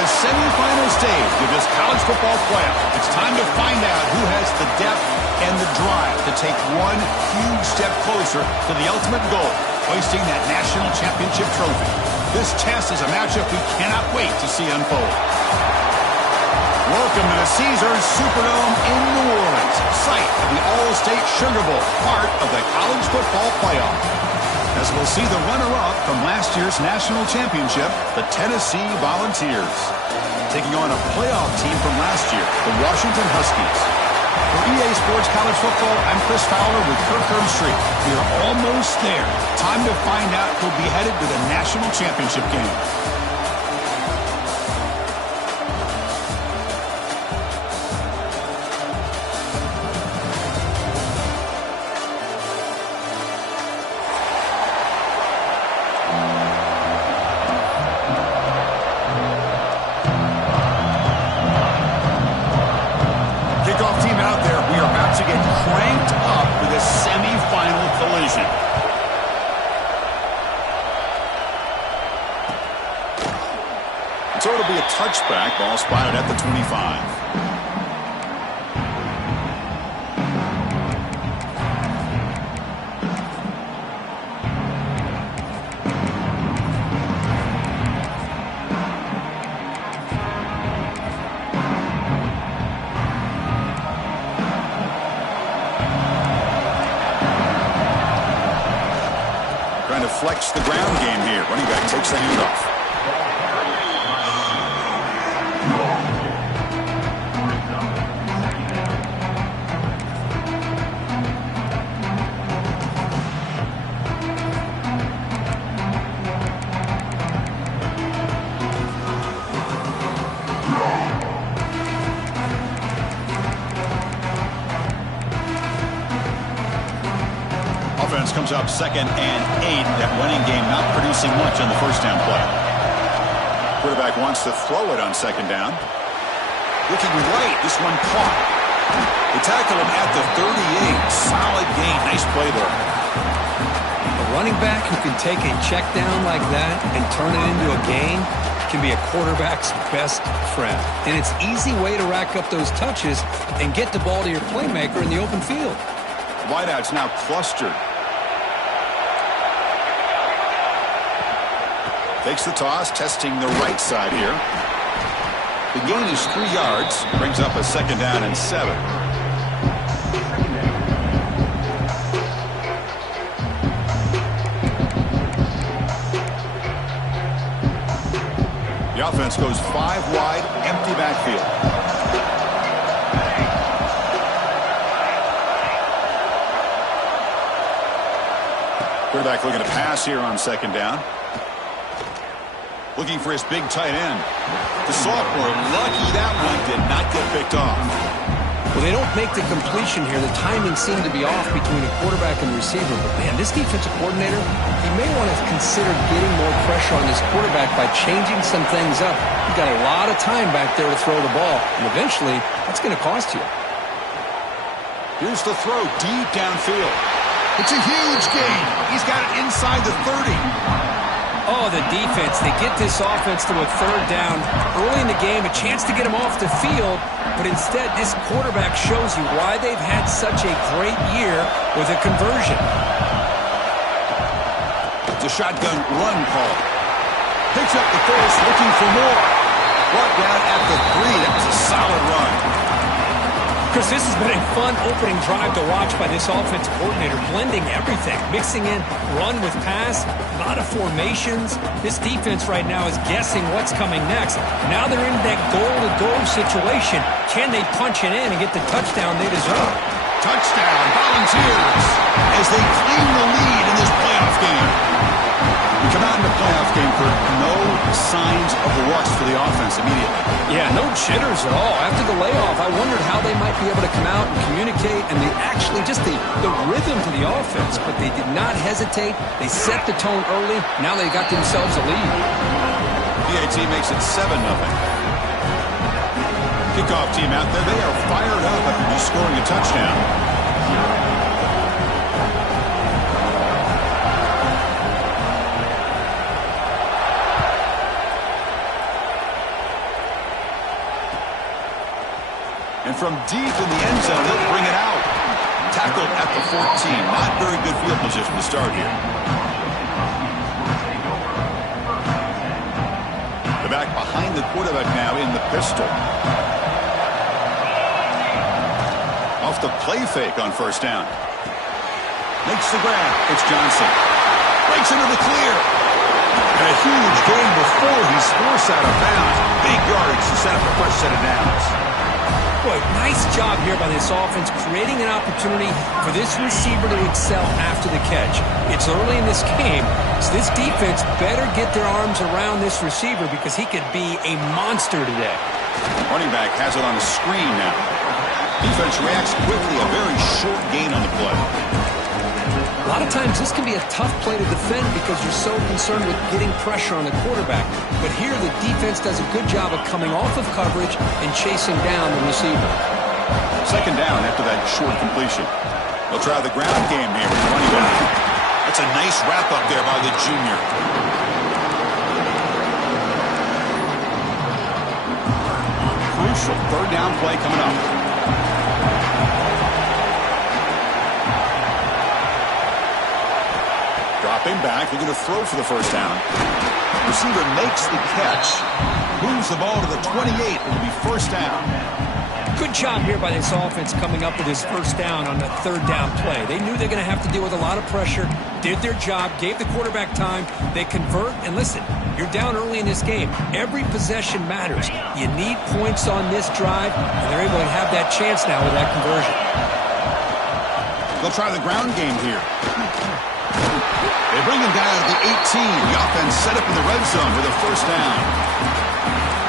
the semifinal stage of this college football playoff. It's time to find out who has the depth and the drive to take one huge step closer to the ultimate goal, hoisting that national championship trophy. This test is a matchup we cannot wait to see unfold. Welcome to the Caesars Superdome in New Orleans, site of the All-State Sugar Bowl, part of the college football playoff. As we'll see the runner-up from last year's national championship, the Tennessee Volunteers, taking on a playoff team from last year, the Washington Huskies. For EA Sports College Football, I'm Chris Fowler with Kirk Herbstreit. We are almost there. Time to find out who'll be headed to the national championship game. So it'll be a touchback, ball spotted at the 25. Trying to flex the ground game here. Running back takes the handoff. Offense comes up 2nd and 8. That running game not producing much on the first down play. Quarterback wants to throw it on 2nd down. Looking right. This one caught. They tackle him at the 38. Solid gain. Nice play there. A running back who can take a check down like that and turn it into a gain can be a quarterback's best friend. And it's an easy way to rack up those touches and get the ball to your playmaker in the open field. Wideouts now clustered. Takes the toss, testing the right side here. The gain is 3 yards. Brings up a 2nd down and 7. The offense goes 5 wide, empty backfield. Quarterback looking to pass here on 2nd down. Looking for his big tight end. The sophomore, lucky that one did not get picked off. Well, they don't make the completion here. The timing seemed to be off between a quarterback and receiver. But, man, this defensive coordinator, he may want to consider getting more pressure on this quarterback by changing some things up. He's got a lot of time back there to throw the ball, and eventually that's going to cost you. Here's the throw deep downfield. It's a huge gain. He's got it inside the 30. Oh, the defense. They get this offense to a 3rd down. Early in the game, a chance to get him off the field, but instead this quarterback shows you why they've had such a great year with a conversion. It's a shotgun run call. Picks up the first, looking for more. Brought down at the 3. That was a solid run. Chris, this has been a fun opening drive to watch by this offensive coordinator, blending everything, mixing in run with pass, a lot of formations. This defense right now is guessing what's coming next. Now they're in that goal-to-go situation. Can they punch it in and get the touchdown they deserve? Touchdown, Volunteers, as they claim the lead in this playoff game. We come out in the playoff game for no signs of rust for the offense immediately. Yeah, no jitters at all. After the layoff, I wondered how they might be able to come out and communicate, and they actually just the rhythm to the offense, but they did not hesitate. They set the tone early. Now they got themselves a lead. PAT makes it 7-0. Kickoff team out there. They are fired up after just scoring a touchdown. from deep in the end zone. He'll bring it out. Tackled at the 14. Not very good field position to start here. The back behind the quarterback now in the pistol. Off the play fake on first down. Makes the grab. It's Johnson. Breaks into the clear. And a huge gain before he's forced out of bounds. Big yards to set up a fresh set of downs. Boy, nice job here by this offense, creating an opportunity for this receiver to excel after the catch. It's early in this game, so this defense better get their arms around this receiver because he could be a monster today. Running back has it on the screen now. Defense reacts quickly, a very short gain on the play. A lot of times this can be a tough play to defend because you're so concerned with getting pressure on the quarterback. But here the defense does a good job of coming off of coverage and chasing down the receiver. Second down after that short completion. They'll try the ground game here with the running back. That's a nice wrap-up there by the junior. Crucial third down play coming up. Dropping back, looking to throw for the first down. Receiver makes the catch. Moves the ball to the 28. It'll be first down. Good job here by this offense coming up with his first down on the third down play. They knew they're going to have to deal with a lot of pressure, did their job, gave the quarterback time. They convert, and listen, you're down early in this game. Every possession matters. You need points on this drive, and they're able to have that chance now with that conversion. They'll try the ground game here. They bring him down to the 18. The offense set up in the red zone with a first down.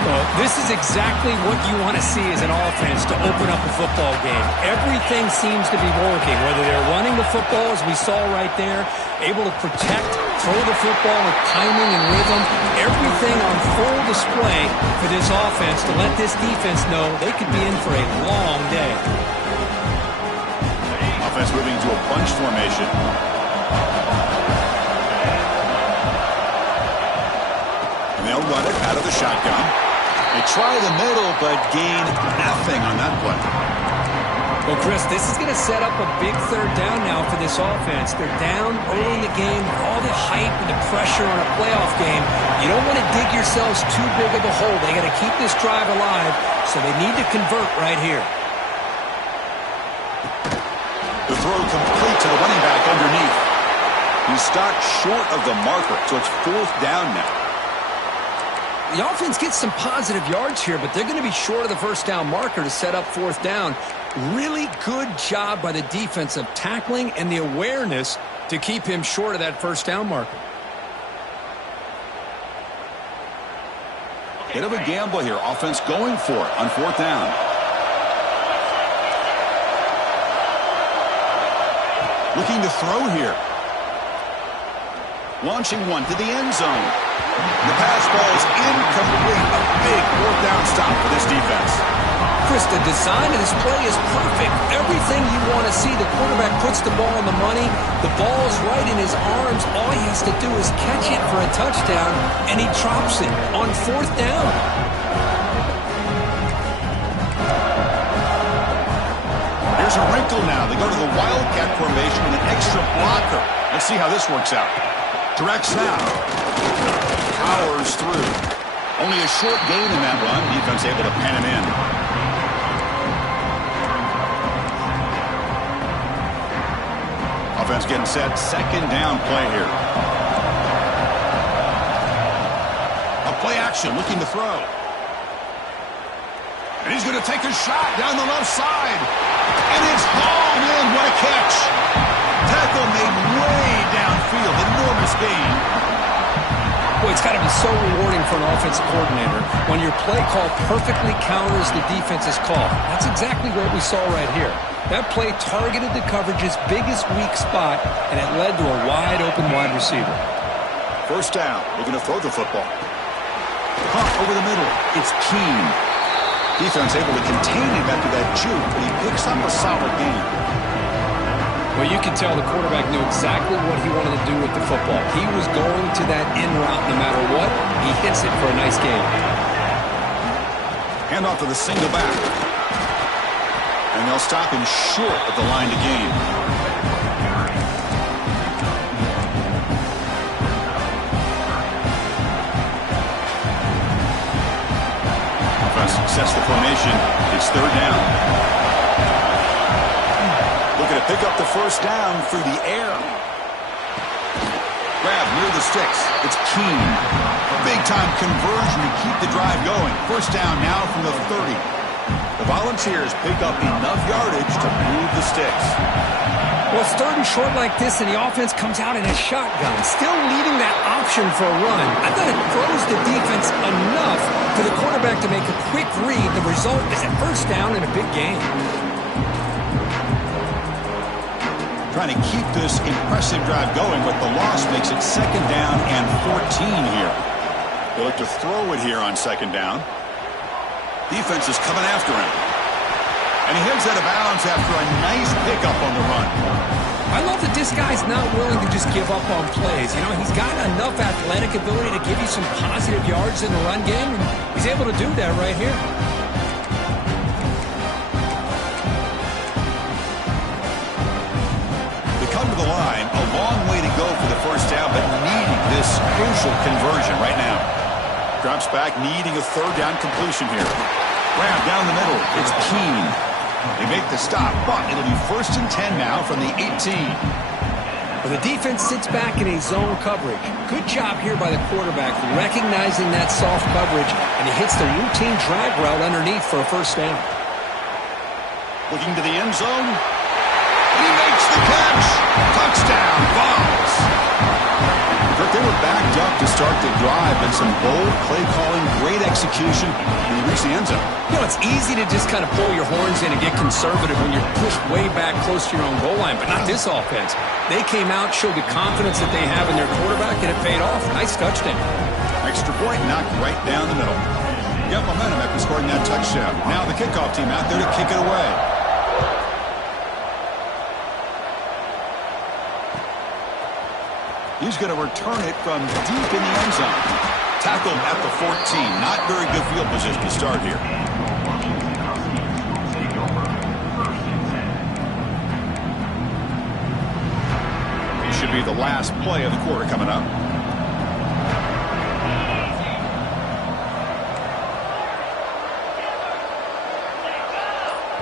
Well, this is exactly what you want to see as an offense to open up a football game. Everything seems to be working, whether they're running the football, as we saw right there, able to protect, throw the football with timing and rhythm. Everything on full display for this offense to let this defense know they could be in for a long day. Offense moving to a bunch formation. They'll run it out of the shotgun. They try the middle, but gain nothing on that play. Well, Chris, this is going to set up a big third down now for this offense. They're down early in the game, all the hype and the pressure on a playoff game. You don't want to dig yourselves too big of a hole. They got to keep this drive alive, so they need to convert right here. The throw complete to the running back underneath. He's stopped short of the marker, so it's fourth down now. The offense gets some positive yards here, but they're going to be short of the first down marker to set up fourth down. Really good job by the defense of tackling and the awareness to keep him short of that first down marker. Bit of a gamble here. Offense going for it on fourth down. Looking to throw here. Launching one to the end zone. The pass ball is incomplete. A big fourth down stop for this defense. Chris, the design of this play is perfect. Everything you want to see. The quarterback puts the ball on the money. The ball's right in his arms. All he has to do is catch it for a touchdown, and he drops it on fourth down. Here's a wrinkle now. They go to the Wildcat formation with an extra blocker. Let's see how this works out. Direct snap. Powers through. Only a short gain in that run. Defense able to pen him in. Offense getting set. Second down play here. A play action looking to throw. And he's going to take a shot down the left side. And it's hauled in. What a catch. Tackle made way downfield. Enormous gain. Boy, it's got to be so rewarding for an offensive coordinator when your play call perfectly counters the defense's call. That's exactly what we saw right here. That play targeted the coverage's biggest weak spot, and it led to a wide-open wide receiver. First down. Looking to throw the football. Pump over the middle. It's Keen. Defense able to contain him after that juke, but he picks up a solid gain. Well, you can tell the quarterback knew exactly what he wanted to do with the football. He was going to that in route no matter what. He hits it for a nice gain. Hand off to the single back. And they'll stop him short of the line to gain. Sets the formation. It's third down. Looking to pick up the first down through the air. Grab near the sticks. It's Keen. Big-time conversion to keep the drive going. First down now from the 30. The Volunteers pick up enough yardage to move the sticks. Well, it's third and short like this, and the offense comes out in a shotgun, still leaving that option for a run. I thought it throws the defense enough for the quarterback to make a quick read. The result is a first down in a big game. Trying to keep this impressive drive going, but the loss makes it second down and 14 here. They look to throw it here on second down. Defense is coming after him. And he heads out of bounds after a nice pickup on the run. I love that this guy's not willing to just give up on plays. You know, he's got enough athletic ability to give you some positive yards in the run game, and he's able to do that right here. They come to the line, a long way to go for the first down, but needing this crucial conversion right now. Drops back, needing a third down completion here. Grab down the middle. It's Keen. They make the stop, but it'll be first and 10 now from the 18. Well, the defense sits back in a zone coverage. Good job here by the quarterback recognizing that soft coverage, and he hits the routine drag route underneath for a first down. Looking to the end zone. He makes the catch. Touchdown, Vols. But they were backed up to start the drive, and some bold play calling, great execution, and he reached the end zone. You know, it's easy to just kind of pull your horns in and get conservative when you're pushed way back close to your own goal line, but not this offense. They came out, showed the confidence that they have in their quarterback, and it paid off. Nice touchdown. Extra point knocked right down the middle. Got momentum after scoring that touchdown. Now the kickoff team out there to kick it away. He's going to return it from deep in the end zone. Tackled at the 14. Not very good field position to start here. This should be the last play of the quarter coming up.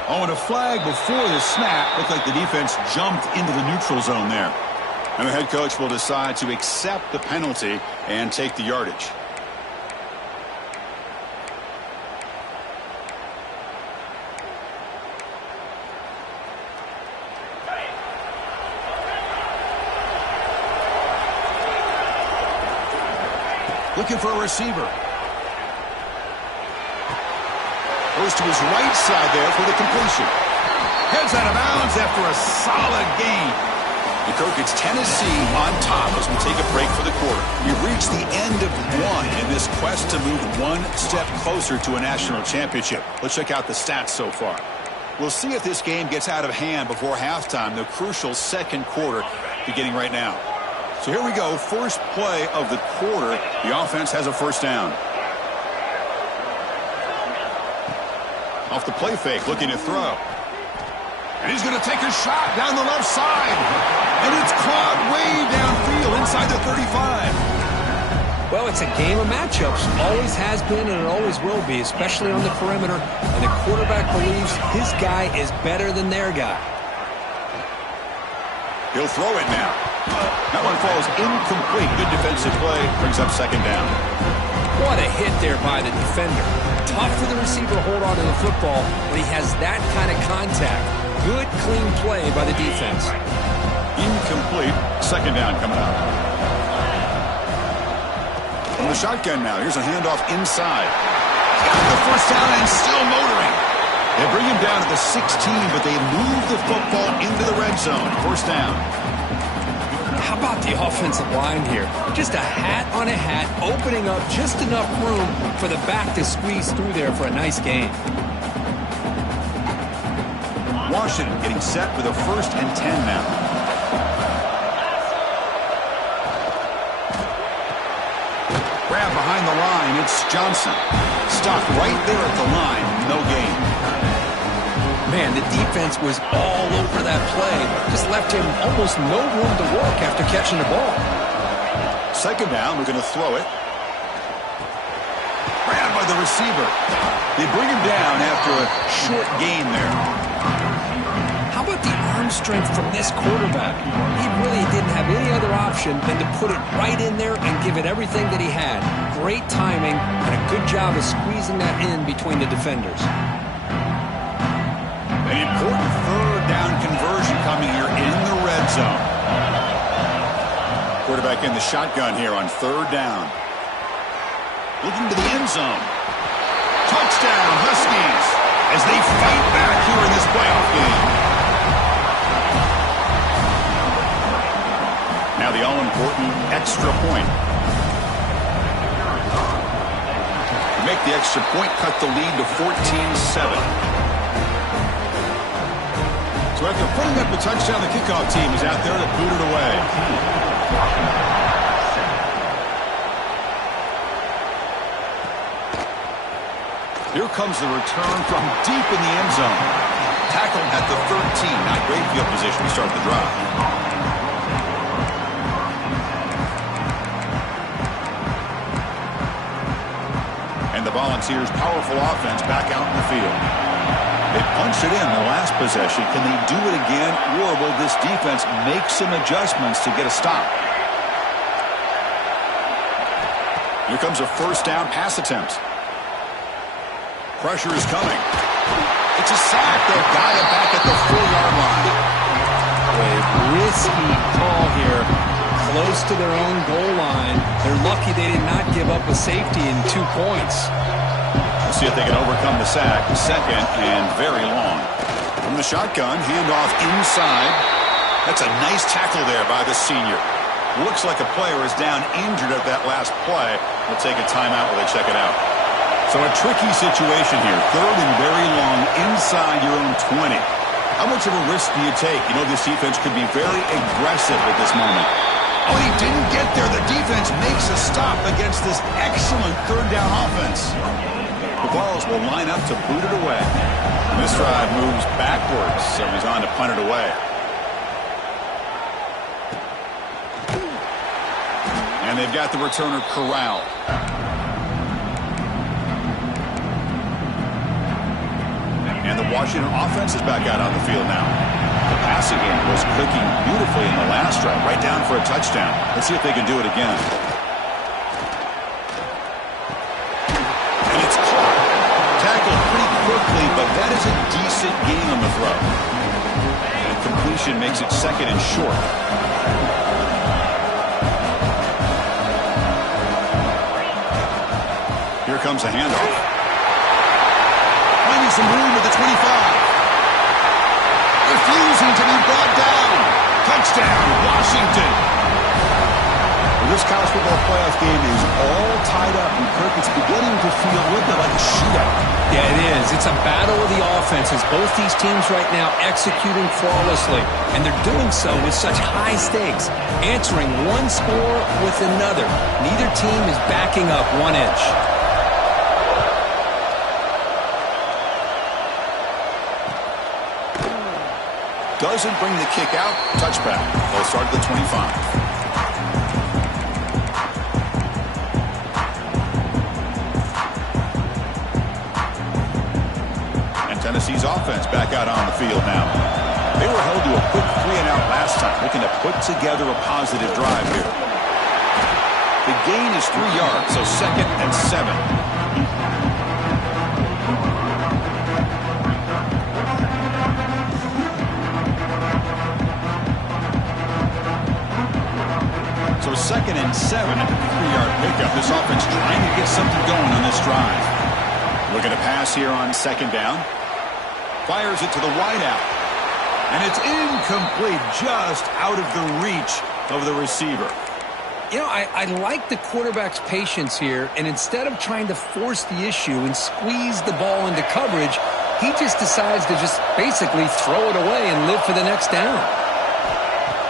Oh, and a flag before the snap. Looked like the defense jumped into the neutral zone there. And the head coach will decide to accept the penalty and take the yardage. Looking for a receiver. Goes to his right side there for the completion. Heads out of bounds after a solid gain. And Kirk, it's Tennessee on top as we take a break for the quarter. We've reached the end of one in this quest to move one step closer to a national championship. Let's check out the stats so far. We'll see if this game gets out of hand before halftime, the crucial second quarter beginning right now. So here we go, first play of the quarter. The offense has a first down. Off the play fake, looking to throw. And he's going to take a shot down the left side. And it's caught way downfield inside the 35. Well, it's a game of matchups. Always has been and it always will be, especially on the perimeter. And the quarterback believes his guy is better than their guy. He'll throw it now. That one falls incomplete. Good defensive play. Brings up second down. What a hit there by the defender. Tough for the receiver to hold on to the football when he has that kind of contact. Good, clean play by the defense. Incomplete. Second down coming up. From the shotgun now. Here's a handoff inside. Got the first down and still motoring. They bring him down at the 16, but they move the football into the red zone. First down. How about the offensive line here? Just a hat on a hat, opening up just enough room for the back to squeeze through there for a nice gain. Washington getting set for the first and 10 now. Grab behind the line. It's Johnson. Stopped right there at the line. No gain. Man, the defense was all over that play. Just left him almost no room to work after catching the ball. Second down, we're going to throw it. Grabbed by the receiver. They bring him down after a short gain there. How about the arm strength from this quarterback? He really didn't have any other option than to put it right in there and give it everything that he had. Great timing and a good job of squeezing that in between the defenders. An important third down conversion coming here in the red zone. Quarterback in the shotgun here on third down. Looking to the end zone. Touchdown, Huskies, as they fight back here in this playoff game. Now the all-important extra point. To make the extra point, cut the lead to 14-7. So after putting up a touchdown, the kickoff team is out there to boot it away. Here comes the return from deep in the end zone. Tackled at the 13. Not great field position to start the drive. And the Volunteers' powerful offense back out in the field. They punched it in the last possession. Can they do it again, or will this defense make some adjustments to get a stop? Here comes a first down pass attempt. Pressure is coming. It's a sack. They've got it back at the 4-yard line. A risky call here. Close to their own goal line. They're lucky they did not give up a safety in 2 points. We'll see if they can overcome the sack. Second and very long. From the shotgun, handoff inside. That's a nice tackle there by the senior. Looks like a player is down injured at that last play. We'll take a timeout while they check it out. So a tricky situation here. Third and very long inside your own 20. How much of a risk do you take? You know this defense could be very aggressive at this moment. Oh, he didn't get there. The defense makes a stop against this excellent third down offense. The Vols will line up to boot it away. And this drive moves backwards, so he's on to punt it away. And they've got the returner corralled. And the Washington offense is back out on the field now. The passing game was clicking beautifully in the last drive, right down for a touchdown. Let's see if they can do it again. And it's caught. Tackled pretty quickly, but that is a decent gain on the throw. And completion makes it second and short. Here comes a handoff. Finding some room at the 25. Refusing to be brought down. Touchdown, Washington. Well, this college football playoff game is all tied up, and Kirk, it's beginning to feel a little bit like a shootout. Yeah, it is. It's a battle of the offenses. Both these teams right now executing flawlessly, and they're doing so with such high stakes, answering one score with another. Neither team is backing up 1 inch. Doesn't bring the kick out. Touchback. They'll start at the 25. And Tennessee's offense back out on the field now. They were held to a quick 3-and-out last time, looking to put together a positive drive here. The gain is 3 yards, so second and 7. So second and 7 at the 3-yard pickup. This offense trying to get something going on this drive. Looking to pass here on second down. Fires it to the wideout. And it's incomplete, just out of the reach of the receiver. You know, I like the quarterback's patience here, and instead of trying to force the issue and squeeze the ball into coverage, he just decides to just basically throw it away and live for the next down.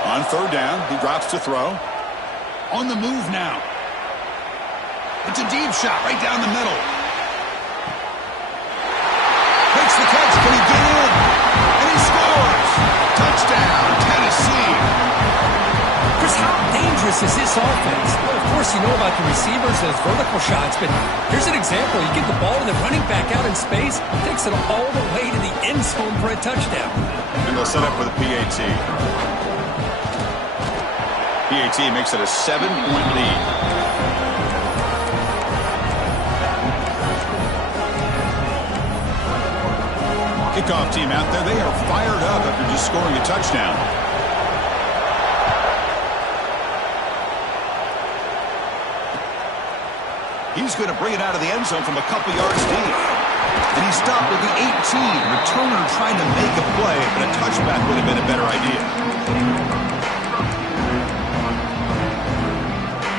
On third down, he drops to throw. On the move now. It's a deep shot right down the middle. Makes the catch. Can he get in? Touchdown, Tennessee. Chris, how dangerous is this offense? Well, of course, you know about the receivers, those vertical shots, but here's an example. You get the ball and the running back out in space, takes it all the way to the end zone for a touchdown. And they'll set up with a PAT. PAT makes it a 7-point lead. Kickoff team out there, they are fired up after just scoring a touchdown. He's going to bring it out of the end zone from a couple yards deep. And he stopped with the 18. Returner trying to make a play, but a touchback would have been a better idea.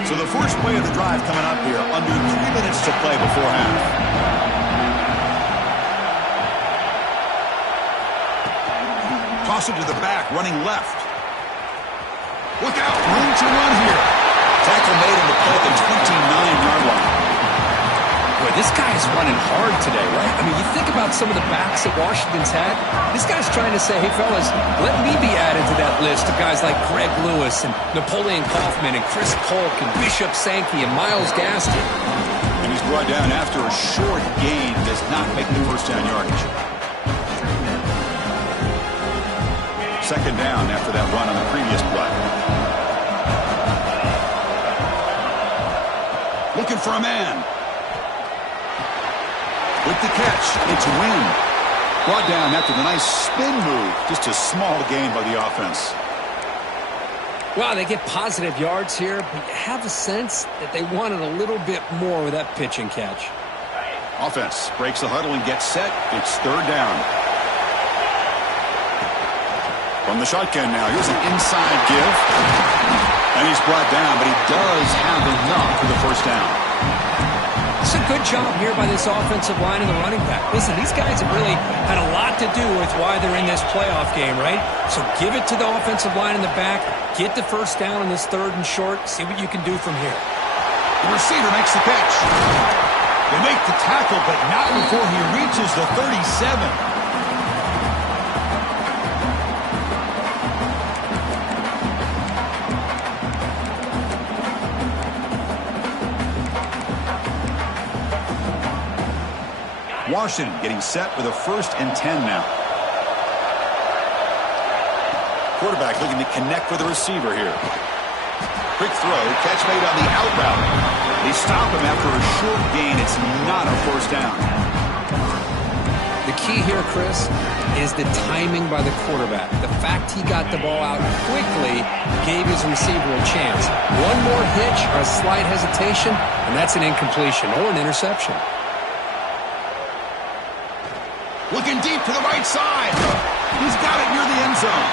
So the first play of the drive coming up here, under 3 minutes to play before half. Toss it to the back, running left. Look out, room to run here. Tackle made him to play at the 29-yard line. Boy, this guy is running hard today, right? I mean, you think about some of the backs that Washington's had. This guy's trying to say, hey, fellas, let me be added to that list of guys like Greg Lewis and Napoleon Kaufman and Chris Polk and Bishop Sankey and Myles Gaston. And he's brought down after a short gain. Does not make the first down yardage. Second down after that run on the previous play. Looking for a man. With the catch, it's Wynn. Brought down after the nice spin move. Just a small gain by the offense. Wow, they get positive yards here, but you have a sense that they wanted a little bit more with that pitch and catch. Offense breaks the huddle and gets set. It's third down. From the shotgun now, here's an inside give. And he's brought down, but he does have enough for the first down. It's a good job here by this offensive line and the running back. Listen, these guys have really had a lot to do with why they're in this playoff game, right? So give it to the offensive line in the back. Get the first down on this third and short. See what you can do from here. The receiver makes the catch. They make the tackle, but not before he reaches the 37. Washington getting set with a 1st and 10 now. Quarterback looking to connect with the receiver here. Quick throw, catch made on the out route. They stop him after a short gain. It's not a first down. The key here, Chris, is the timing by the quarterback. The fact he got the ball out quickly gave his receiver a chance. One more hitch or a slight hesitation, and that's an incompletion or an interception. Looking deep to the right side. He's got it near the end zone.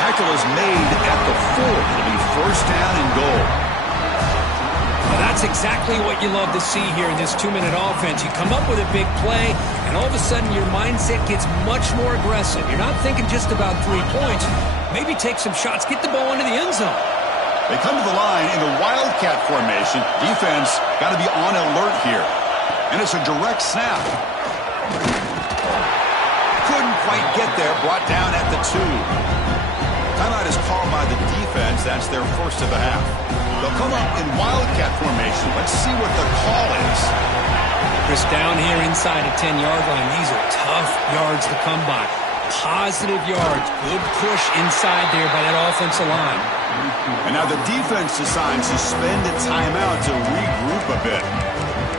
Tackle is made at the 4. It'll be first down and goal. Well, that's exactly what you love to see here in this 2-minute offense. You come up with a big play, and all of a sudden your mindset gets much more aggressive. You're not thinking just about 3 points. Maybe take some shots, get the ball into the end zone. They come to the line in the Wildcat formation. Defense got to be on alert here. And it's a direct snap. Couldn't quite get there, brought down at the 2. Timeout is called by the defense. That's their first of the half. They'll come up in Wildcat formation. Let's see what the call is. Chris, down here inside a 10-yard line, these are tough yards to come by. Positive yards, good push inside there by that offensive line. And now the defense decides to spend a timeout to regroup a bit.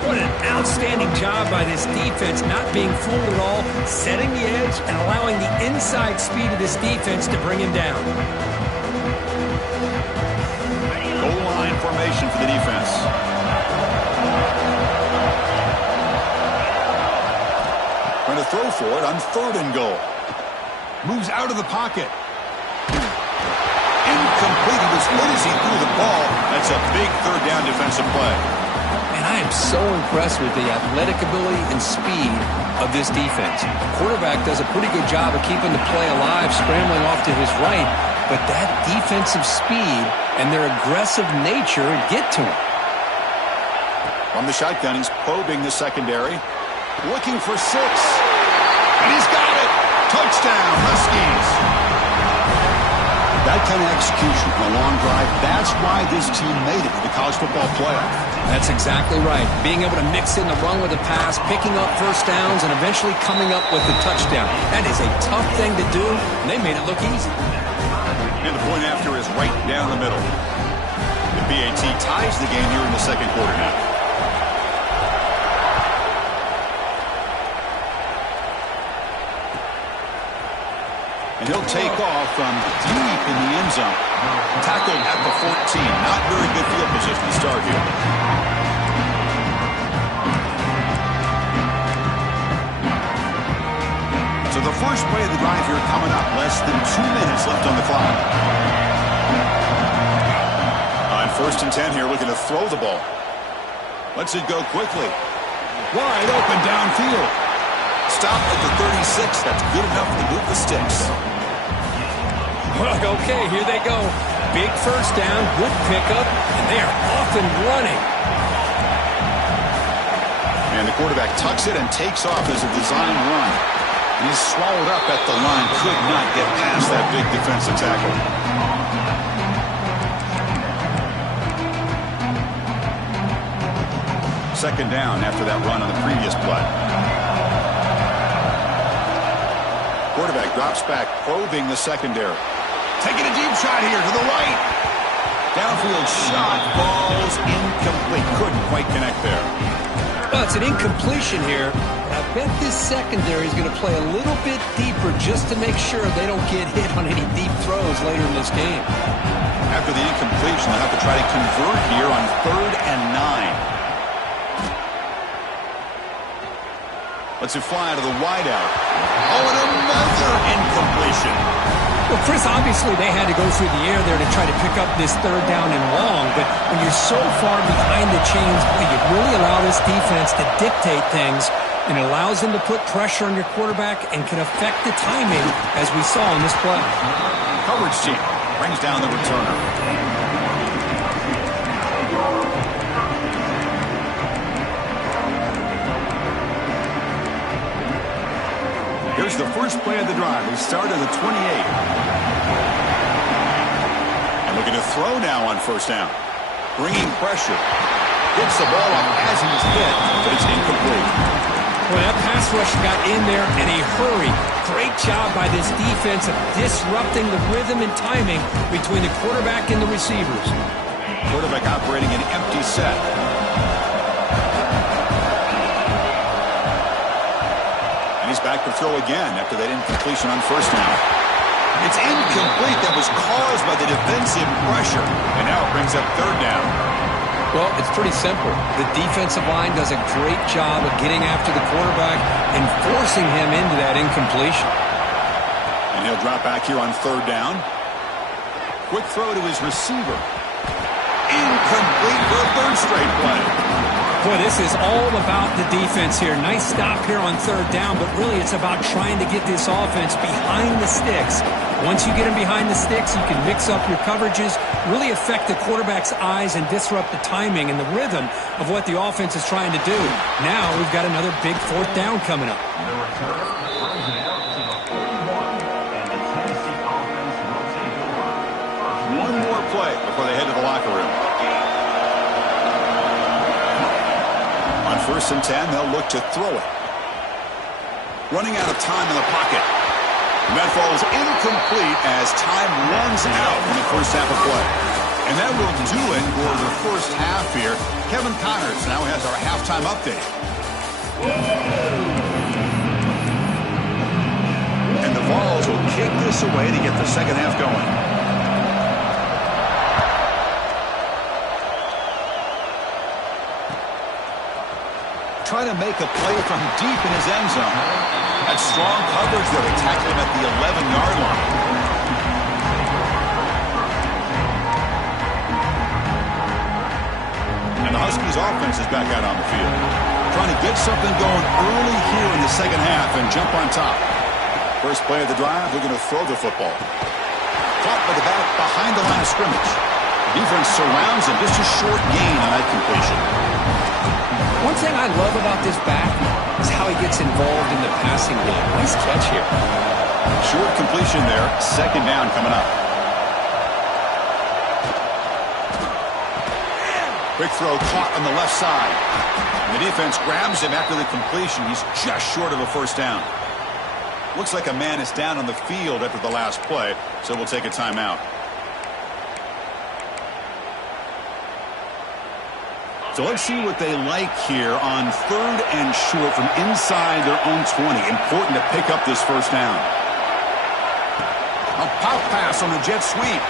What an outstanding job by this defense, not being fooled at all, setting the edge and allowing the inside speed of this defense to bring him down. Goal line formation for the defense. Going to throw for it on 3rd and goal. Moves out of the pocket. Incomplete. He was good as he threw the ball. That's a big 3rd down defensive play. And I am so impressed with the athletic ability and speed of this defense. The quarterback does a pretty good job of keeping the play alive, scrambling off to his right, but that defensive speed and their aggressive nature get to him. From the shotgun, he's probing the secondary, looking for 6. And he's got it! Touchdown, Huskies! That kind of execution on a long drive, that's why this team made it to the college football playoff. That's exactly right. Being able to mix in the run with a pass, picking up first downs, and eventually coming up with the touchdown. That is a tough thing to do, and they made it look easy. And the point after is right down the middle. The BAT ties the game here in the second quarter now. And he'll take off from deep in the end zone. Tackled at the 14. Not very good field position to start here. So the first play of the drive here coming up. Less than 2 minutes left on the clock. On 1st and 10 here, looking to throw the ball. Lets it go quickly. Wide open downfield. Stopped at the 36. That's good enough to move the sticks. Well, okay, here they go. Big first down, good pickup, and they are off and running. And the quarterback tucks it and takes off as a design run. And he's swallowed up at the line. Could not get past that big defensive tackle. Second down after that run on the previous play. Quarterback drops back, probing the secondary. Taking a deep shot here to the right. Downfield shot, balls incomplete. Couldn't quite connect there. Well, it's an incompletion here. I bet this secondary is going to play a little bit deeper just to make sure they don't get hit on any deep throws later in this game. After the incompletion, they'll have to try to convert here on 3rd and 9. Lets it fly to the wideout. Oh, and another incompletion. Well, Chris, obviously they had to go through the air there to try to pick up this 3rd down and long, but when you're so far behind the chains, you really allow this defense to dictate things, and it allows them to put pressure on your quarterback and can affect the timing, as we saw in this play. Coverage team brings down the returner. Here's the first play of the drive. We start at the 28. And looking to throw now on 1st down. Bringing pressure. Gets the ball up as he's hit, but it's incomplete. Well, that pass rush got in there in a hurry. Great job by this defense of disrupting the rhythm and timing between the quarterback and the receivers. Quarterback operating an empty set. He's back to throw again after that incompletion on 1st down. It's incomplete. That was caused by the defensive pressure. And now it brings up 3rd down. Well, it's pretty simple. The defensive line does a great job of getting after the quarterback and forcing him into that incompletion. And he'll drop back here on 3rd down. Quick throw to his receiver. Incomplete for a 3rd straight play. Boy, this is all about the defense here. Nice stop here on 3rd down, but really it's about trying to get this offense behind the sticks. Once you get them behind the sticks, you can mix up your coverages, really affect the quarterback's eyes and disrupt the timing and the rhythm of what the offense is trying to do. Now we've got another big 4th down coming up. One more play before they head to the locker room. On 1st and 10, they'll look to throw it. Running out of time in the pocket. And that falls incomplete as time runs out in the first half of play. And that will do it for the first half here. Kevin Connors now has our halftime update. And the Vols will kick this away to get the second half going. Trying to make a play from deep in his end zone. That strong coverage there. They tackle him at the 11-yard line. And the Huskies offense is back out on the field. Trying to get something going early here in the second half and jump on top. First play of the drive, we're going to throw the football. Caught by the back behind the line of scrimmage. Defense surrounds him. Just a short gain on that completion. One thing I love about this back is how he gets involved in the passing game. Nice catch here. Short completion there. Second down coming up. Quick throw caught on the left side. And the defense grabs him after the completion. He's just short of a first down. Looks like a man is down on the field after the last play, so we'll take a timeout. So let's see what they like here on 3rd and short from inside their own 20. Important to pick up this first down. A pop pass on the jet sweep.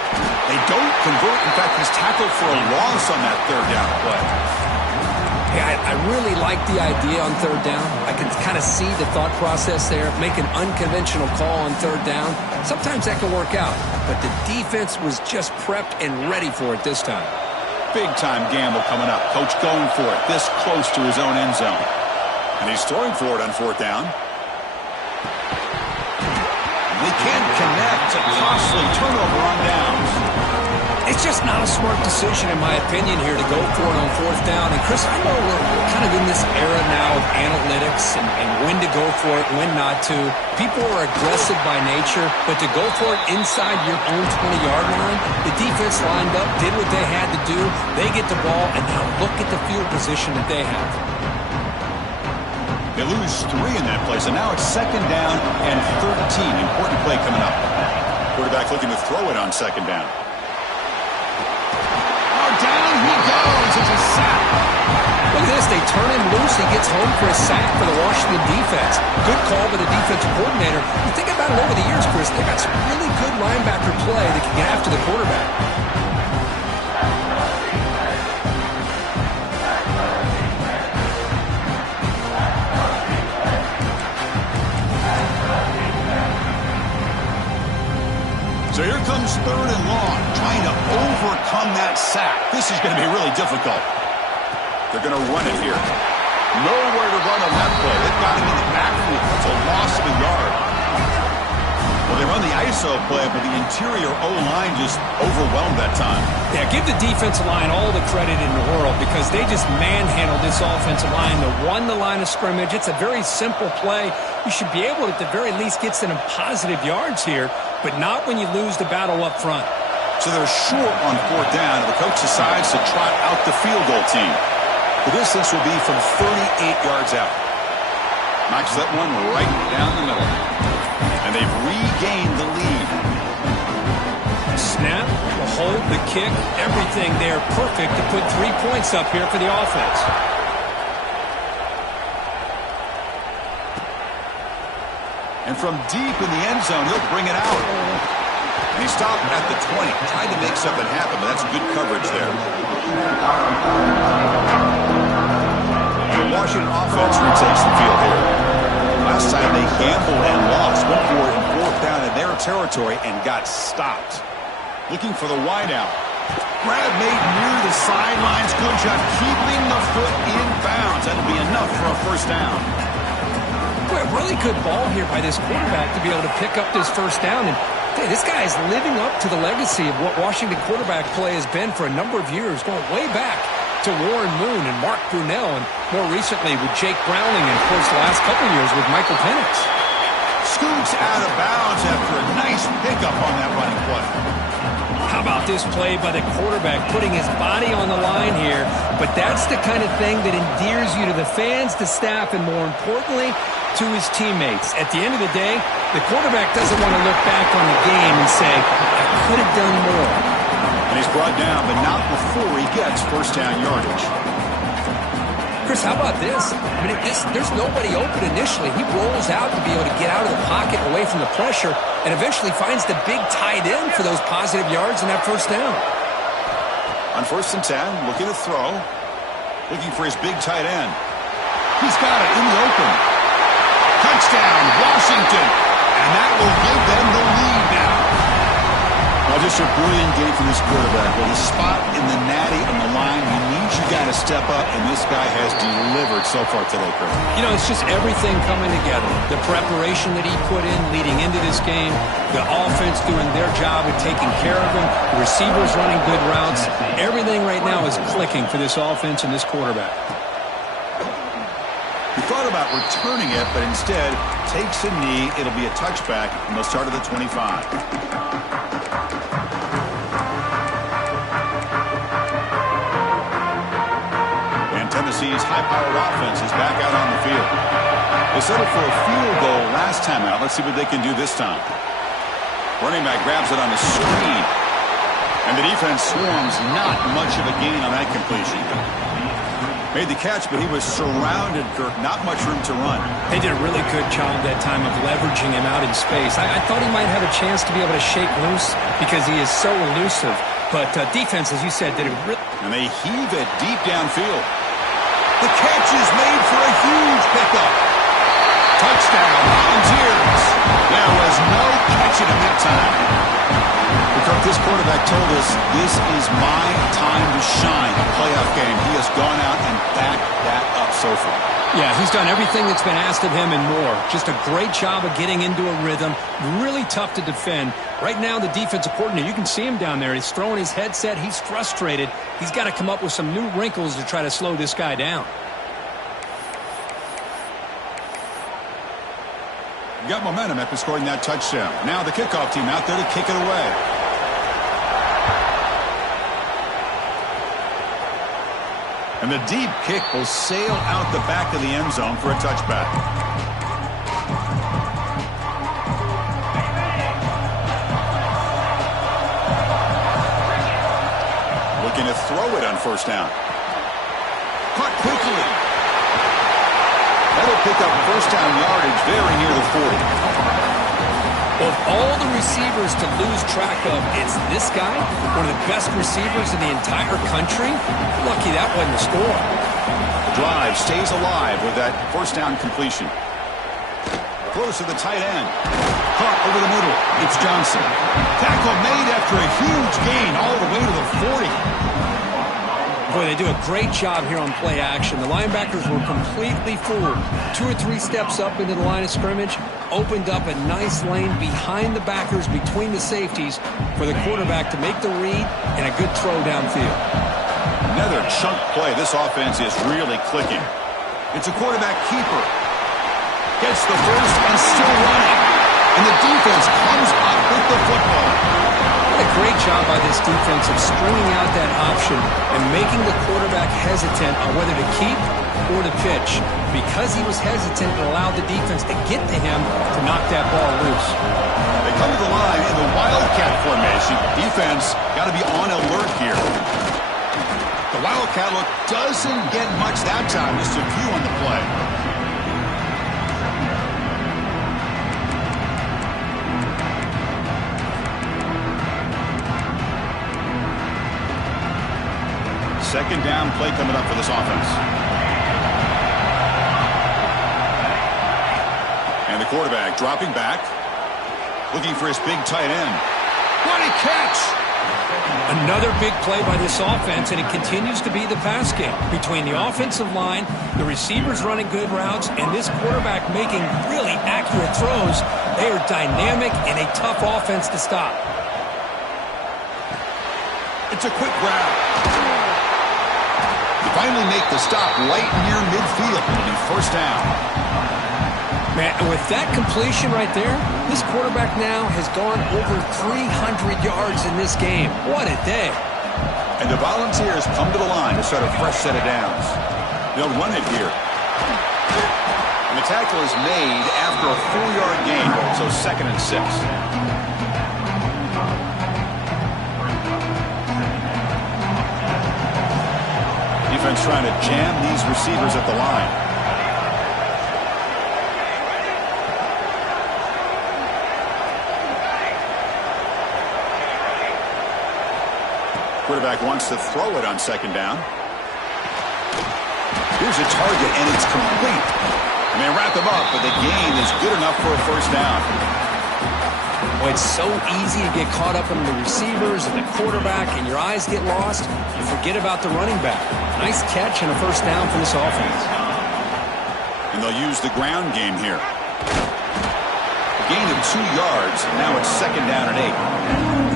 They don't convert. In fact, he's tackled for a loss on that 3rd down play. Yeah, I really like the idea on 3rd down. I can kind of see the thought process there. Make an unconventional call on 3rd down. Sometimes that can work out, but the defense was just prepped and ready for it this time. Big-time gamble coming up. Coach going for it, this close to his own end zone. And he's throwing for it on 4th down. They can't connect. A costly turnover on downs. It's just not a smart decision, in my opinion, here to go for it on 4th down. And, Chris, I know we're kind of in this era now of analytics and when to go for it, when not to. People are aggressive by nature, but to go for it inside your own 20-yard line, the defense lined up, did what they had to do. They get the ball, and now look at the field position that they have. They lose 3 in that play, so now it's 2nd down and 13. Important play coming up. Quarterback looking to throw it on 2nd down. Down he goes. It's a sack. Look at this. They turn him loose. He gets home for a sack for the Washington defense. Good call by the defensive coordinator. You think about it over the years, Chris, they got some really good linebacker play that can get after the quarterback. So here comes 3rd and long, trying to overcome that sack. This is going to be really difficult. They're going to run it here. Nowhere to run on that play. They've got him in the backfield. It's a loss of a yard. Well, they run the ISO play, but the interior O-line just overwhelmed that time. Yeah, give the defensive line all the credit in the world because they just manhandled this offensive line. They won the line of scrimmage. It's a very simple play. You should be able to, at the very least, get some positive yards here, but not when you lose the battle up front. So they're short on 4th down, and the coach decides to trot out the field goal team. The distance will be from 38 yards out. Knocks that one right down the middle. And they've regained the lead. Snap, the hold, the kick, everything there perfect to put 3 points up here for the offense. And from deep in the end zone, he'll bring it out. And he stopped at the 20. Tried to make something happen, but that's good coverage there. The Washington offense retakes the field here. Last time they gambled and lost. Went for it in 4th down in their territory and got stopped. Looking for the wideout. Grab made near the sidelines. Good job keeping the foot in bounds. That'll be enough for a first down. Boy, a really good ball here by this quarterback to be able to pick up this first down. And hey, this guy is living up to the legacy of what Washington quarterback play has been for a number of years, going way back to Warren Moon and Mark Brunell, and more recently with Jake Browning, and of course the last couple years with Michael Penix. Scoots out of bounds after a nice pickup on that running play. How about this play by the quarterback, putting his body on the line here? But that's the kind of thing that endears you to the fans, the staff, and more importantly, to his teammates. At the end of the day, the quarterback doesn't want to look back on the game and say, I could have done more. And he's brought down, but not before he gets first down yardage. Chris, how about this? I mean, there's nobody open initially. He rolls out to be able to get out of the pocket away from the pressure and eventually finds the big tight end for those positive yards in that first down. On 1st and 10, looking to throw. Looking for his big tight end. He's got it in the open. Touchdown, Washington. And that will give them the lead now. Well, just a brilliant game from this quarterback. With a spot in the natty on the line, he needs you guys to step up, and this guy has delivered so far today, Chris. You know, it's just everything coming together. The preparation that he put in leading into this game, the offense doing their job of taking care of him, the receivers running good routes. Everything right now is clicking for this offense and this quarterback. He thought about returning it, but instead takes a knee. It'll be a touchback, and they'll start at the 25. USC's high-powered offense is back out on the field. They settled for a field goal last time out. Let's see what they can do this time. Running back grabs it on a screen. And the defense swarms. Not much of a gain on that completion. Made the catch, but he was surrounded, Kirk. Not much room to run. They did a really good job that time of leveraging him out in space. I thought he might have a chance to be able to shake loose because he is so elusive. But defense, as you said, did a really... And they heave it deep downfield. The catch is made for a huge pickup. Touchdown, Volunteers. There was no catching him that time. Kirk, this quarterback told us this is my time to shine, a playoff game. He has gone out and backed that up so far. Yeah, he's done everything that's been asked of him and more. Just a great job of getting into a rhythm. Really tough to defend. Right now, the defensive coordinator, you can see him down there. He's throwing his headset. He's frustrated. He's got to come up with some new wrinkles to try to slow this guy down. Got momentum after scoring that touchdown. Now the kickoff team out there to kick it away. And the deep kick will sail out the back of the end zone for a touchback. Looking to throw it on first down. Caught quickly. That'll pick up first down yardage very near the 40. Of all the receivers to lose track of, it's this guy, one of the best receivers in the entire country. Lucky that wasn't the score. The drive stays alive with that first down completion. Close to the tight end. Caught over the middle. It's Johnson. Tackle made after a huge gain all the way to the 40. Boy, they do a great job here on play action. The linebackers were completely fooled. 2 or 3 steps up into the line of scrimmage, opened up a nice lane behind the backers, between the safeties, for the quarterback to make the read and a good throw downfield. Another chunk play. This offense is really clicking. It's a quarterback keeper. Gets the first and still running. And the defense comes up with the football. What a great job by this defense of stringing out that option and making the quarterback hesitant on whether to keep or to pitch. Because he was hesitant, it allowed the defense to get to him to knock that ball loose. They come to the line in the Wildcat formation. Defense got to be on alert here. The Wildcat look doesn't get much that time, just a few on the play. Second down play coming up for this offense. And the quarterback dropping back, looking for his big tight end. What a catch! Another big play by this offense, and it continues to be the pass game. Between the offensive line, the receivers running good routes, and this quarterback making really accurate throws, they are dynamic and a tough offense to stop. It's a quick grab. Finally make the stop right near midfield. It'll be first down. Man, with that completion right there, this quarterback now has gone over 300 yards in this game. What a day. And the Volunteers come to the line to start a fresh set of downs. They'll run it here. And the tackle is made after a 4-yard gain, so 2nd and 6. Defense trying to jam these receivers at the line. Quarterback wants to throw it on 2nd down. Here's a target, and it's complete. And they wrap him up, but the gain is good enough for a first down. Well, it's so easy to get caught up in the receivers and the quarterback, and your eyes get lost. You forget about the running back. Nice catch and a first down for this offense. And they'll use the ground game here. A gain of 2 yards. Now it's 2nd down and 8.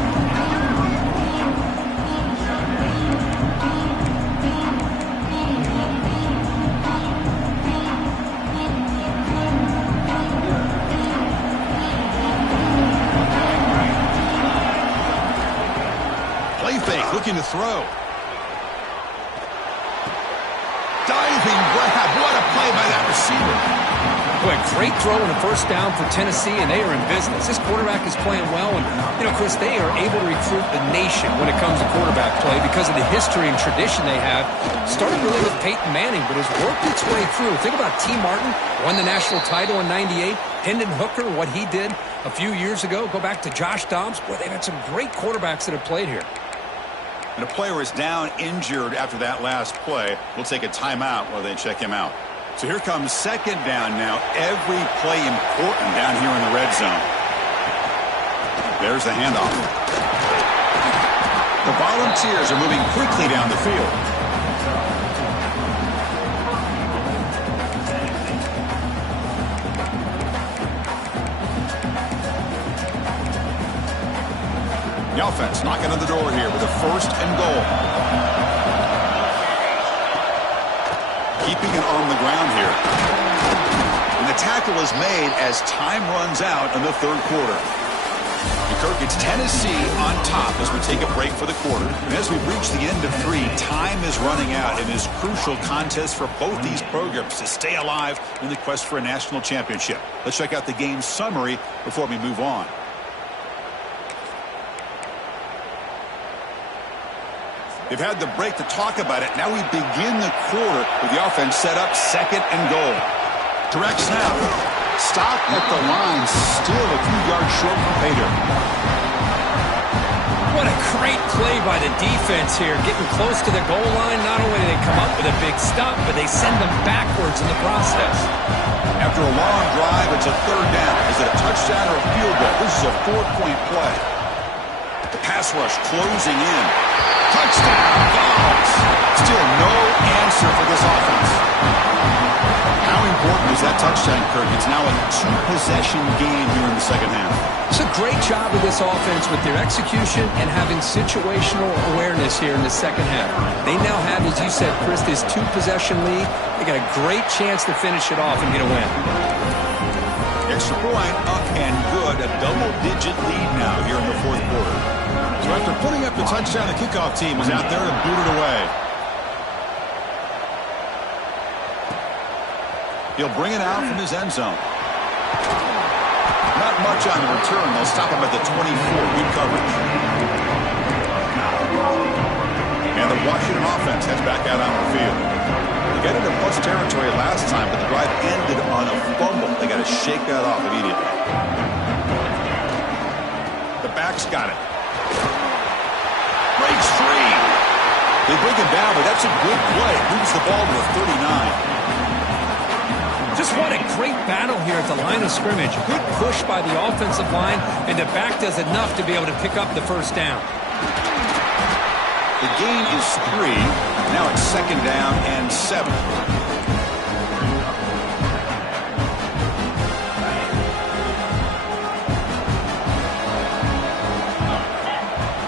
Looking to throw. diving grab. What a play by that receiver. Boy, great throw and a first down for Tennessee, and they are in business. This quarterback is playing well, and, Chris, they are able to recruit the nation when it comes to quarterback play because of the history and tradition they have. Started really with Peyton Manning, but has worked its way through. Think about T. Martin, won the national title in '98. Hendon Hooker, what he did a few years ago. Go back to Josh Dobbs. Boy, they've had some great quarterbacks that have played here. And a player is down injured after that last play. We'll take a timeout while they check him out. So here comes second down now. Every play important down here in the red zone. There's the handoff. The Volunteers are moving quickly down the field. The offense knocking on the door here with a first and goal. Keeping it on the ground here. And the tackle is made as time runs out in the third quarter. And Kirk, it's Tennessee on top as we take a break for the quarter. And as we reach the end of 3, time is running out in this crucial contest for both these programs to stay alive in the quest for a national championship. Let's check out the game summary before we move on. They've had the break to talk about it. Now we begin the quarter with the offense set up second and goal. Direct snap. Stop at the line. Still a few yards short from Pater. What a great play by the defense here. Getting close to the goal line. Not only do they come up with a big stop, but they send them backwards in the process. After a long drive, it's a third down. Is it a touchdown or a field goal? This is a 4-point play. The pass rush closing in. Touchdown, Dogs. Still no answer for this offense. How important is that touchdown, Kirk? It's now a 2-possession game here in the second half. It's a great job of this offense with their execution and having situational awareness here in the second half. They now have, as you said, Chris, this 2-possession lead. They got a great chance to finish it off and get a win. Extra point up and good. A double-digit lead now here in the fourth quarter. So after putting up the touchdown, the kickoff team is out there to boot it away. He'll bring it out from his end zone. Not much on the return. They'll stop him at the 24. Good coverage. And the Washington offense heads back out on the field. They got into plus territory last time, but the drive ended on a fumble. They got to shake that off immediately. The back's got it. Breaks free. They bring him down, but that's a good play. Moves the ball to a 39. Just what a great battle here at the line of scrimmage. Good push by the offensive line, and the back does enough to be able to pick up the first down. The gain is 3. Now it's second down and 7.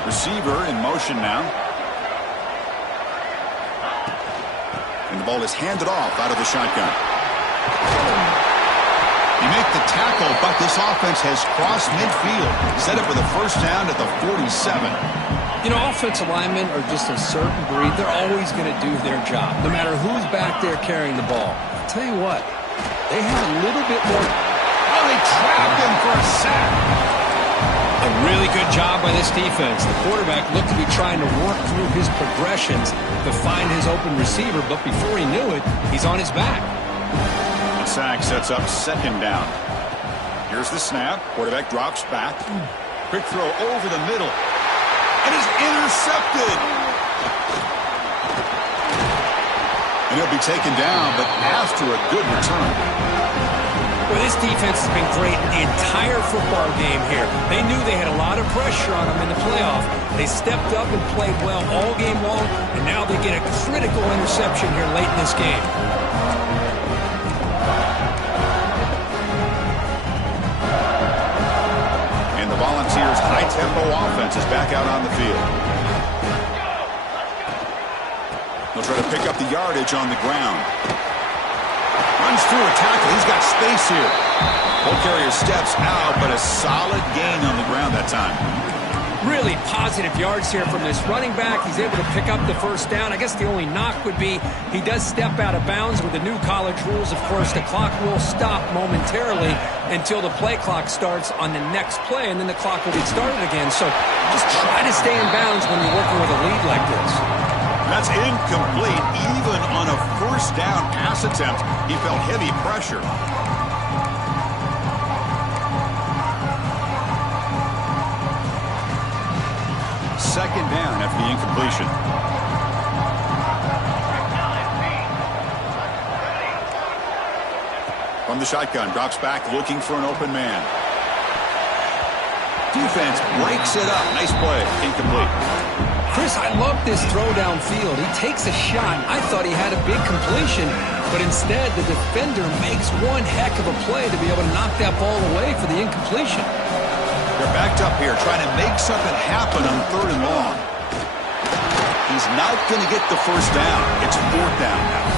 Receiver in motion now. And the ball is handed off out of the shotgun. You make the tackle, but this offense has crossed midfield. Set up with a first down at the 47. Offensive linemen are just a certain breed. They're always going to do their job, no matter who's back there carrying the ball. I'll tell you what, they have a little bit more. Oh, they trapped him for a sack. A really good job by this defense. The quarterback looked to be trying to work through his progressions to find his open receiver, but before he knew it, he's on his back. The sack sets up second down. Here's the snap. Quarterback drops back. Quick throw over the middle. And is intercepted. And he'll be taken down, but after a good return. Well, this defense has been great the entire football game here. They knew they had a lot of pressure on them in the playoff. They stepped up and played well all game long, and now they get a critical interception here late in this game. And the Volunteers' high-tempo offense is back out on the field. They'll try to pick up the yardage on the ground. Runs through a tackle. He's got space here. Ball carrier steps out, but a solid gain on the ground that time. Really positive yards here from this running back. He's able to pick up the first down. I guess the only knock would be he does step out of bounds with the new college rules. Of course, the clock will stop momentarily until the play clock starts on the next play, and then the clock will get started again. So just try to stay in bounds when you're working with a lead like this. That's incomplete. Even on a first down pass attempt, he felt heavy pressure. Second down after the incompletion. From the shotgun, drops back looking for an open man. Defense breaks it up. Nice play. Incomplete. Chris, I love this throw downfield. He takes a shot. I thought he had a big completion, but instead the defender makes one heck of a play to be able to knock that ball away for the incompletion. They're backed up here trying to make something happen on 3rd and long. He's not going to get the first down. It's 4th down now.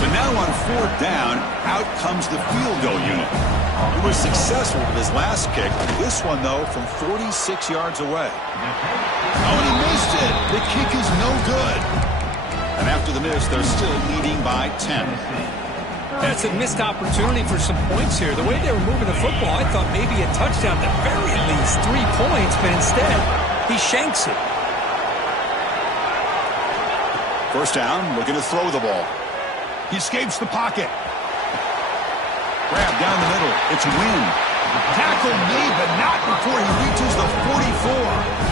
So now on 4th down, out comes the field goal unit. He was successful with his last kick. This one, though, from 46 yards away. Oh, and he missed it. The kick is no good. And after the miss, they're still leading by 10. That's a missed opportunity for some points here. The way they were moving the football, I thought maybe a touchdown, at the very least 3 points, but instead, he shanks it. First down, looking to throw the ball. He escapes the pocket. Grab down the middle. It's Wynn. Tackle made, but not before he reaches the 44.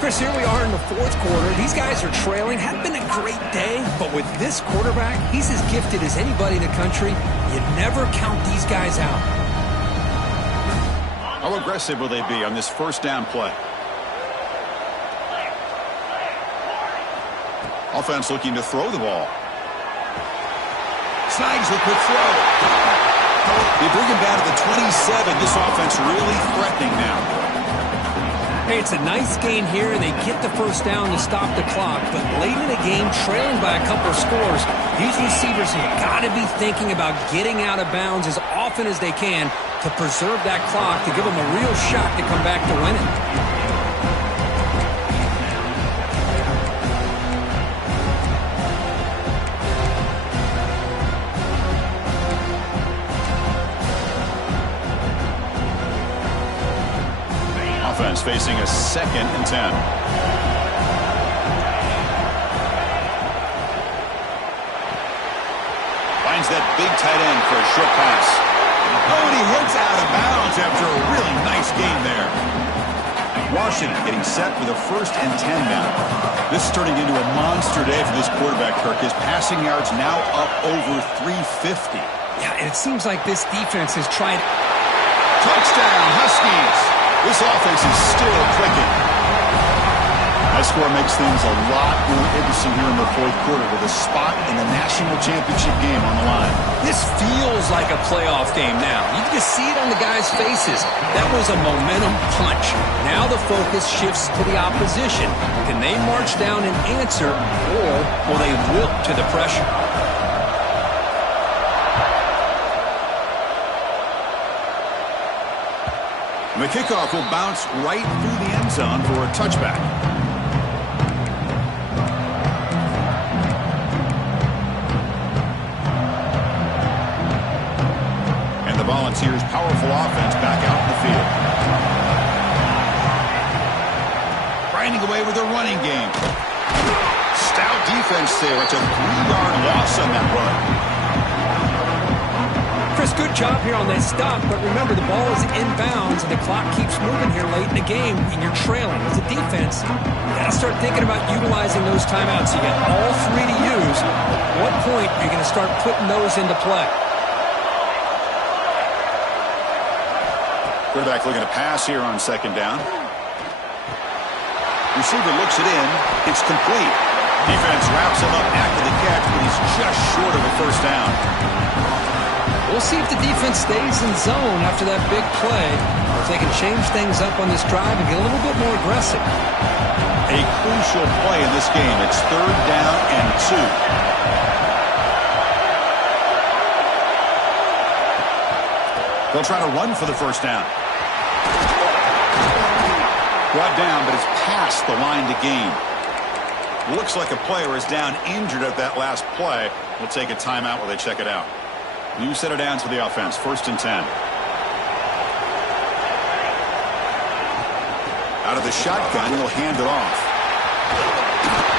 Chris, here we are in the 4th quarter. These guys are trailing. Hadn't been a great day, but with this quarterback, he's as gifted as anybody in the country. You never count these guys out. How aggressive will they be on this first down play? Offense looking to throw the ball. Snags the quick throw. They bring him down to the 27. This offense really threatening now. Hey, it's a nice gain here, and they get the first down to stop the clock. But late in the game, trailing by a couple of scores, these receivers have got to be thinking about getting out of bounds as often as they can to preserve that clock, to give them a real shot to come back to win it. Facing a 2nd and 10. Finds that big tight end for a short pass. Oh, and he heads out of bounds after a really nice game there. Washington getting set with a 1st and 10 now. This is turning into a monster day for this quarterback, Kirk. His passing yards now up over 350. Yeah, and it seems like this defense has tried. Touchdown, Huskies. This offense is still clicking. That score makes things a lot more interesting here in the 4th quarter with a spot in the national championship game on the line. This feels like a playoff game now. You can just see it on the guys' faces. That was a momentum punch. Now the focus shifts to the opposition. Can they march down and answer, or will they wilt to the pressure? And the kickoff will bounce right through the end zone for a touchback. And the Volunteers' powerful offense back out in the field. Grinding away with their running game. Stout defense there. It's a 3-yard loss on that run. Chris, good job here on that stop, but remember the ball is inbounds and the clock keeps moving here late in the game and you're trailing. As a defense, you got to start thinking about utilizing those timeouts. You got all 3 to use. At what point are you going to start putting those into play? Quarterback looking to pass here on 2nd down. Receiver looks it in. It's complete. Defense wraps him up after the catch, but he's just short of a first down. We'll see if the defense stays in zone after that big play, or if they can change things up on this drive and get a little bit more aggressive. A crucial play in this game. It's 3rd down and 2. They'll try to run for the first down. Brought down, but it's past the line to gain. Looks like a player is down injured at that last play. We'll take a timeout while they check it out. New set of downs for the offense. 1st and 10. Out of the shotgun, he'll hand it off.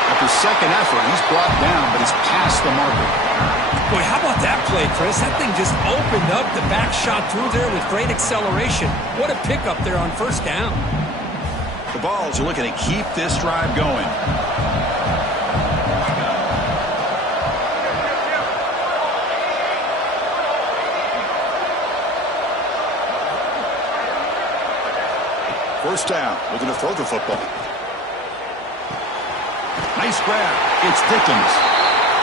After second effort, he's brought down, but he's past the marker. Boy, how about that play, Chris? That thing just opened up. The back shot through there with great acceleration. What a pickup there on 1st down. The Vols are looking to keep this drive going. First down, looking to throw the football. Nice grab. It's Dickens.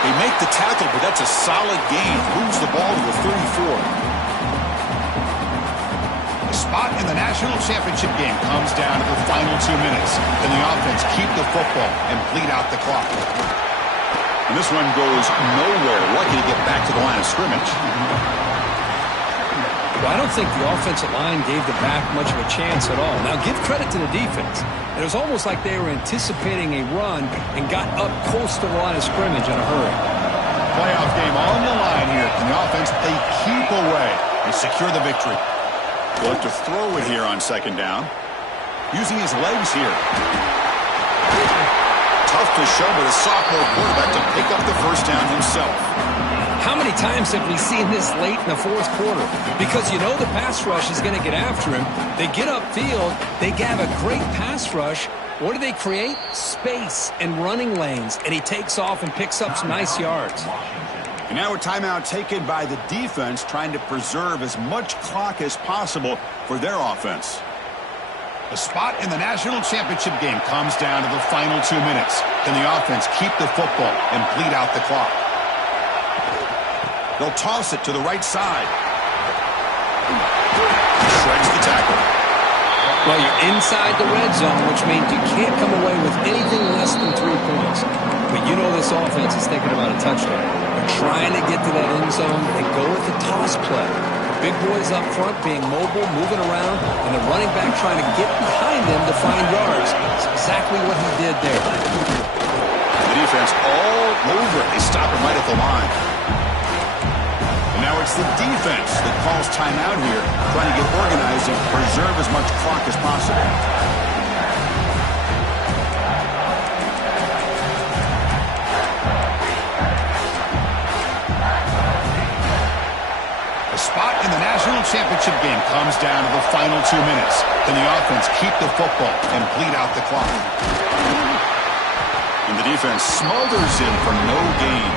They make the tackle, but that's a solid gain. Moves the ball to the 34. The spot in the national championship game comes down to the final 2 minutes. Can the offense keep the football and bleed out the clock? And this one goes nowhere. Lucky to get back to the line of scrimmage. Well, I don't think the offensive line gave the back much of a chance at all. Now, give credit to the defense. It was almost like they were anticipating a run and got up close to the line of scrimmage in a hurry. Playoff game on the line here. Can the offense, they keep away and secure the victory. They'll have to throw it here on 2nd down. Using his legs here. Tough to show, but a sophomore quarterback to pick up the 1st down himself. How many times have we seen this late in the 4th quarter? Because you know the pass rush is going to get after him. They get upfield. They have a great pass rush. What do they create? Space and running lanes. And he takes off and picks up some nice yards. And now a timeout taken by the defense, trying to preserve as much clock as possible for their offense. The spot in the national championship game comes down to the final 2 minutes. Can the offense keep the football and bleed out the clock? They'll toss it to the right side. Shreds the tackle. Well, you're inside the red zone, which means you can't come away with anything less than 3 points. But you know this offense is thinking about a touchdown. They're trying to get to that end zone and go with the toss play. The big boys up front being mobile, moving around, and the running back trying to get behind them to find yards. That's exactly what he did there. The defense all over it. They stop him right at the line. Now it's the defense that calls timeout here, trying to get organized and preserve as much clock as possible. The spot in the national championship game comes down to the final 2 minutes. Can the offense keep the football and bleed out the clock? And the defense smothers him for no gain.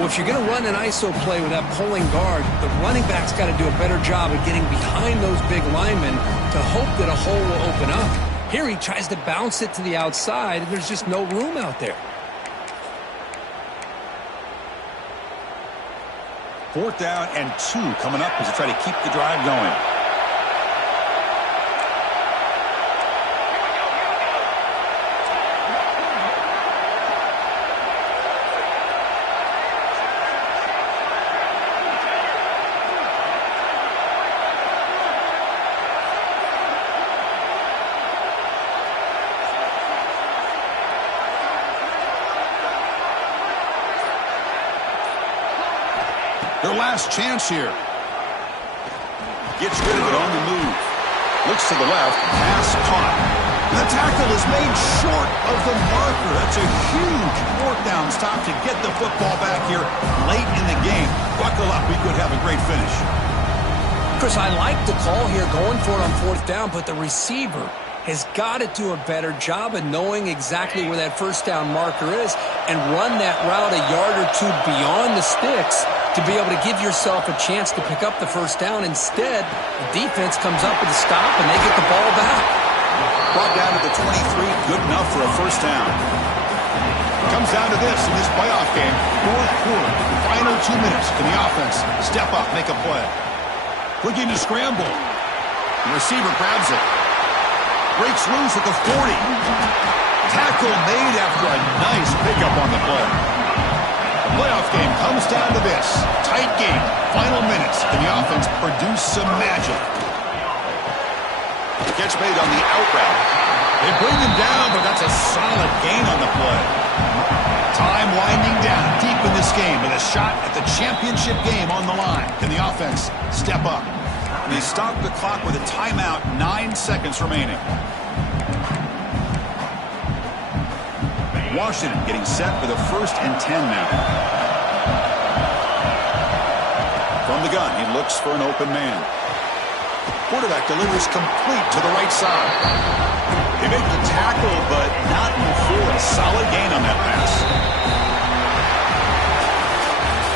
Well, if you're going to run an ISO play with that pulling guard, the running back's got to do a better job of getting behind those big linemen to hope that a hole will open up. Here he tries to bounce it to the outside, and there's just no room out there. 4th down and 2 coming up as they try to keep the drive going. Their last chance here. Gets rid of it on the move. Looks to the left. Pass caught. The tackle is made short of the marker. That's a huge 4th down stop to get the football back here late in the game. Buckle up. We could have a great finish. Chris, I like the call here going for it on 4th down, but the receiver has got to do a better job of knowing exactly where that 1st down marker is and run that route a yard or 2 beyond the sticks to be able to give yourself a chance to pick up the 1st down. Instead, the defense comes up with a stop, and they get the ball back. Brought down to the 23, good enough for a 1st down. Comes down to this in this playoff game. 4th quarter, final 2 minutes. Can the offense step up, make a play? Looking to scramble. The receiver grabs it. Breaks loose at the 40. Tackle made after a nice pickup on the play. The playoff game comes down to this. Tight game, final minutes. Can the offense produce some magic? Catch made on the out route. They bring him down, but that's a solid gain on the play. Time winding down deep in this game with a shot at the championship game on the line. Can the offense step up? And they stop the clock with a timeout, 9 seconds remaining. Washington getting set for the 1st and 10 now. From the gun, he looks for an open man. Quarterback delivers complete to the right side. They make the tackle, but not before a solid gain on that pass.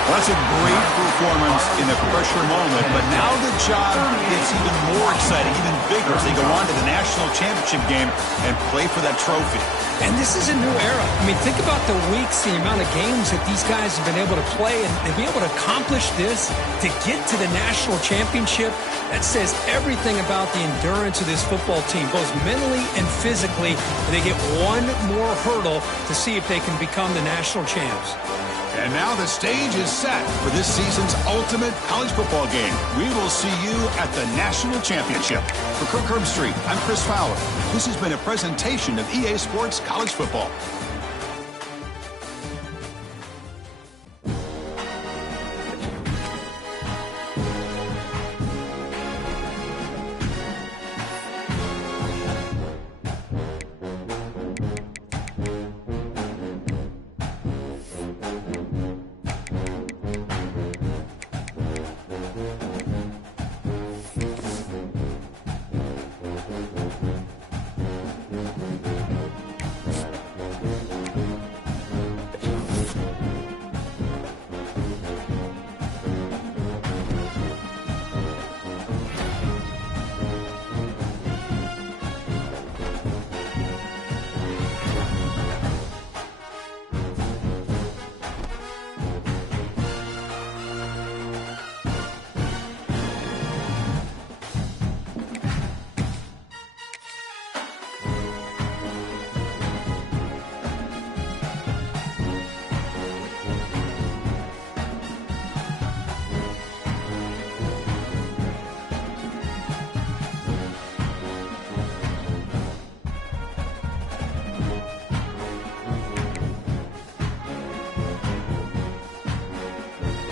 Well, that's a great performance in a pressure moment, but now the job gets even more exciting, even bigger as they go on to the national championship game and play for that trophy. And this is a new era. I mean, think about the weeks, the amount of games that these guys have been able to play, and to be able to accomplish this, to get to the national championship, that says everything about the endurance of this football team, both mentally and physically. They get one more hurdle to see if they can become the national champs. And now the stage is set for this season's ultimate college football game. We will see you at the national championship. For Kirk Herbstreit, I'm Chris Fowler. This has been a presentation of EA Sports College Football.